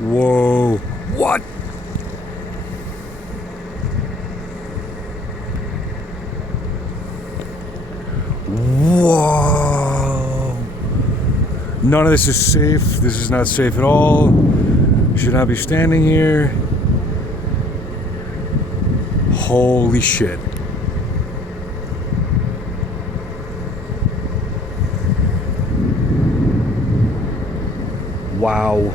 Whoa. What? Whoa. None of this is safe. This is not safe at all. You should not be standing here. Holy shit. Wow.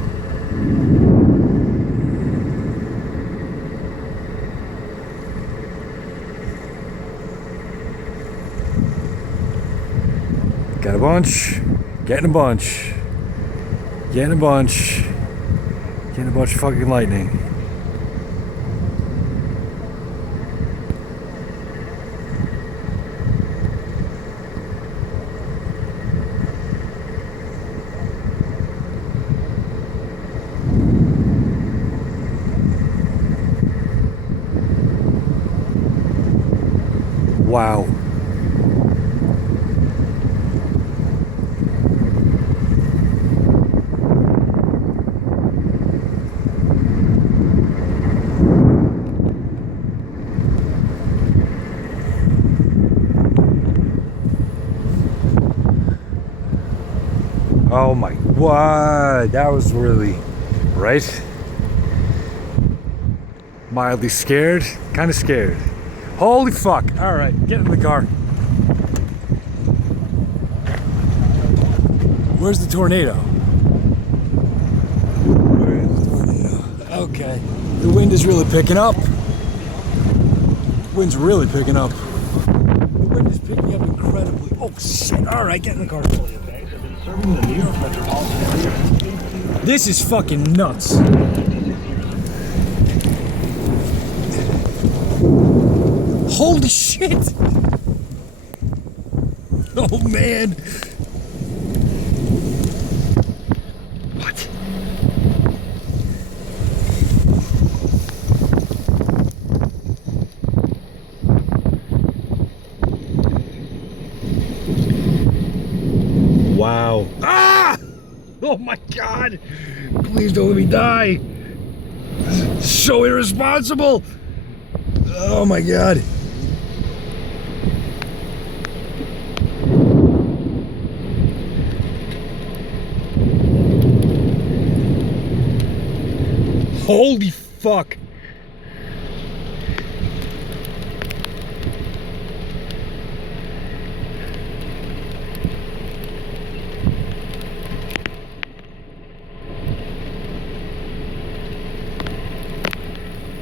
Got a bunch. Getting a bunch. Getting a bunch. Getting a bunch of fucking lightning. Wow. Oh my, what? That was really, right? Mildly scared, kind of scared. Holy fuck. All right, get in the car. Where's the tornado? Where is the tornado? Okay. The wind is really picking up. Wind's really picking up. The wind is picking up incredibly. Oh shit. All right, get in the car. This is fucking nuts. Holy shit! Oh man! What? Wow. Ah! Oh my god! Please don't let me die! So irresponsible! Oh my god. Holy fuck.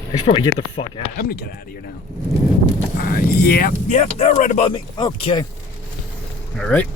I should probably get the fuck out. I'm gonna get out of here now. Yep, they're right above me. Okay. All right.